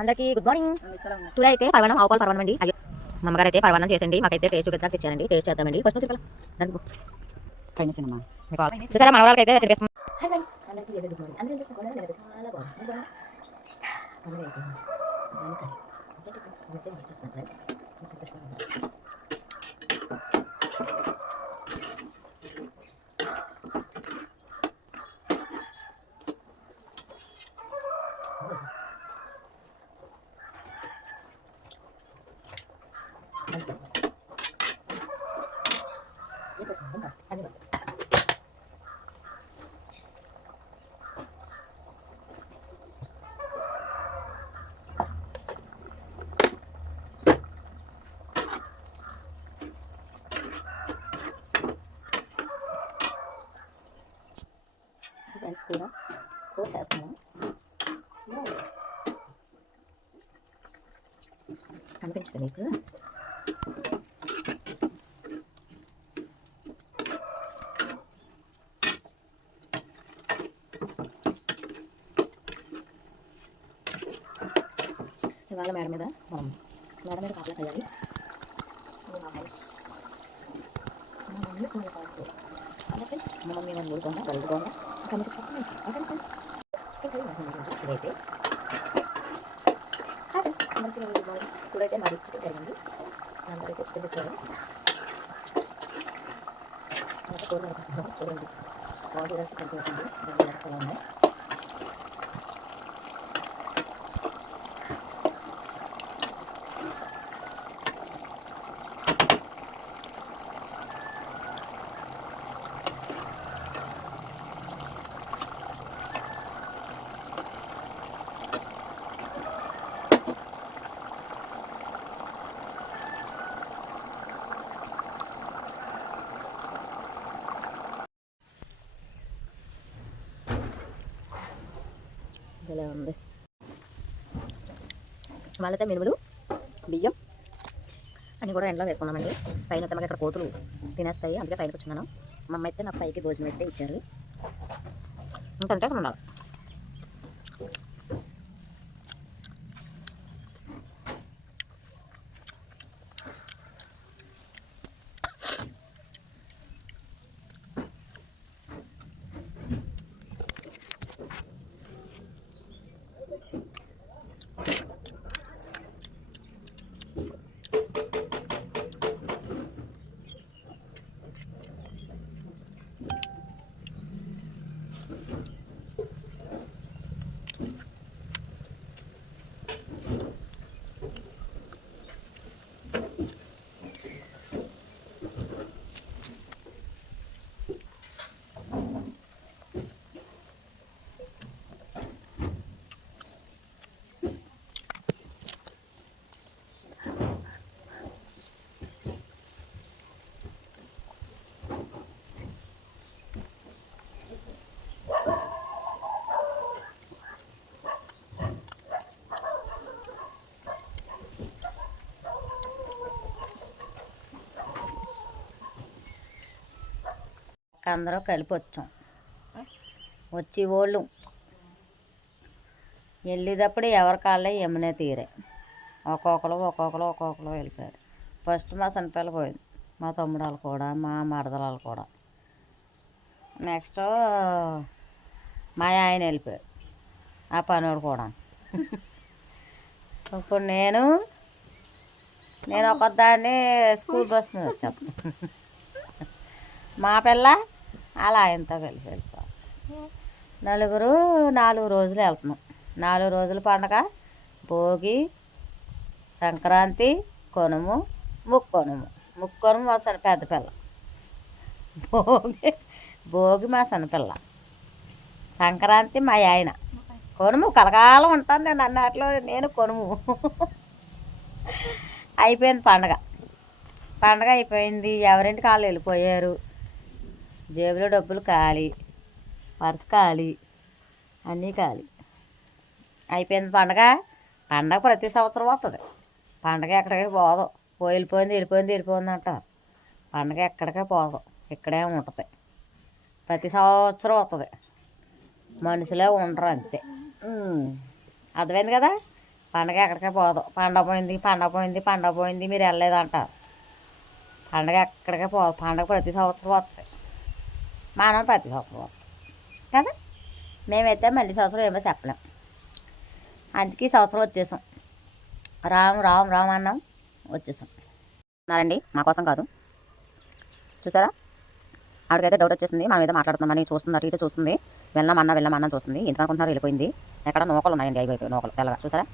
అందరికీ good morning. Today అయితే పరవణం ఆవుపాలు పరవణం అండి. అయ్యో మా అమ్మగారు అయితే పరవణం చేసండి. మాకైతే టేస్ట్ చూపిద్దాం తెచ్చానండి. టేస్ట్ చేద్దామండి. ఫస్ట్ నుంచి చూసారా మన వాళ్ళకి అయితే తిరిగేస్తాం. హాయ్ ఫ్రెండ్స్, అందరికీ వెరీ గుడ్ మార్నింగ్. అందరూ చేసిన కూడా నేను చాలా బాగుంది. పండుగ అయిపోయింది. ఓకే ఫ్రెండ్స్, నేనైతే వచ్చేస్తాను ఫ్రెండ్స్. ఫ్రెండ్స్ కూర చేస్తున్నాను. కనిపించదు మీకు? ఇవాళ మేడ మీద కాపలా తయారీ. మా మమ్మీ వాళ్ళు ఊరుకోండా బయలుకోండా అక్కడ నుంచి ఫ్రెండ్స్ ఇదైతే అందరికీ ఇప్పుడైతే మాది చికెన్ కరిగింది. అందరికీ చికెన్ తెచ్చారు. చూడండి బాగా కొంచెం ఉన్నాయి. ఇలా ఉంది. వాళ్ళైతే మినుములు బియ్యం అన్నీ కూడా ఎండలో వేసుకున్నామండి. పైన అయితే మాకు ఇక్కడ కోతులు తినేస్తాయి, అందుకే పైనకి వచ్చినాను. మా అమ్మ అయితే నాకు పైకి భోజనం అయితే ఇచ్చారు. ఇంకంటే ఉండాలి. అందరూ కలిపి వచ్చాం. వచ్చి వాళ్ళు వెళ్ళేటప్పుడు ఎవరి కాళ్ళే ఎమ్మనే తీరే. ఒక్కొక్కరు వెళ్ళిపోయారు. ఫస్ట్ మా సన్నపిల్ల పోయింది, మా తమ్ముడు వాళ్ళు కూడా, మా మరదలు కూడా. నెక్స్ట్ మా ఆయన వెళ్ళిపోయాడు, ఆ పనోడు కూడా. ఇప్పుడు నేను ఒకదాన్ని స్కూల్ బస్ మీద వచ్చేస్తాను. మా పిల్ల అలా ఆయనతో కలిసి వెళ్ళిపోవాలి. నలుగురు 4 రోజులు వెళ్తున్నాం. 4 రోజుల పండగ భోగి, సంక్రాంతి, కనుము, ముక్కనుము. మా పెద్ద పిల్ల. భోగి మా సన్నపిల్ల, సంక్రాంతి మా ఆయన, కనుము కలకాలం ఉంటాను నేను అన్నట్లో. నేను కనుము అయిపోయింది. పండగ అయిపోయింది. ఎవరింటికి వాళ్ళు వెళ్ళిపోయారు. జేబులో డబ్బులు ఖాళీ, పర్సు ఖాళీ, అన్నీ ఖాళీ. అయిపోయింది పండగ ప్రతి సంవత్సరం వస్తుంది. పండగ ఎక్కడికి పోదు. వెళ్ళిపోయింది అంటారు. పండగ ఎక్కడికే పోదు, ఇక్కడే ఉంటుంది. ప్రతి సంవత్సరం వస్తుంది. మనుషులే ఉండరు అంతే. అర్థమైంది కదా? పండగ ఎక్కడికే పోదు. పండగ పోయింది మీరు వెళ్ళలేదంట. పండగ ఎక్కడికే పోదు. పండగ ప్రతి సంవత్సరం వస్తుంది. మనం ప్రతి సంవత్సరం వస్తుంది కదా. మేమైతే మళ్ళీ సంవత్సరం ఏమో చెప్పలేం. అందుకే ఈ సంవత్సరం వచ్చేసాం. రామ్ రామ్ రామ్ అన్నాం, వచ్చేసాం. ఉన్నారండి, మా కోసం కాదు. చూసారా, ఆవిడకైతే డౌట్ వచ్చేసింది. మనం ఏదో మాట్లాడుతున్నామని చూస్తుంది, అటు ఇటు చూస్తుంది. వెళ్ళమన్నా చూస్తుంది. ఎందుకు అనుకుంటున్నారు, వెళ్ళిపోయింది. ఎక్కడ నూకలు ఉన్నాయండి, అయిపోయి నూకలు తెల్లగా చూసారా.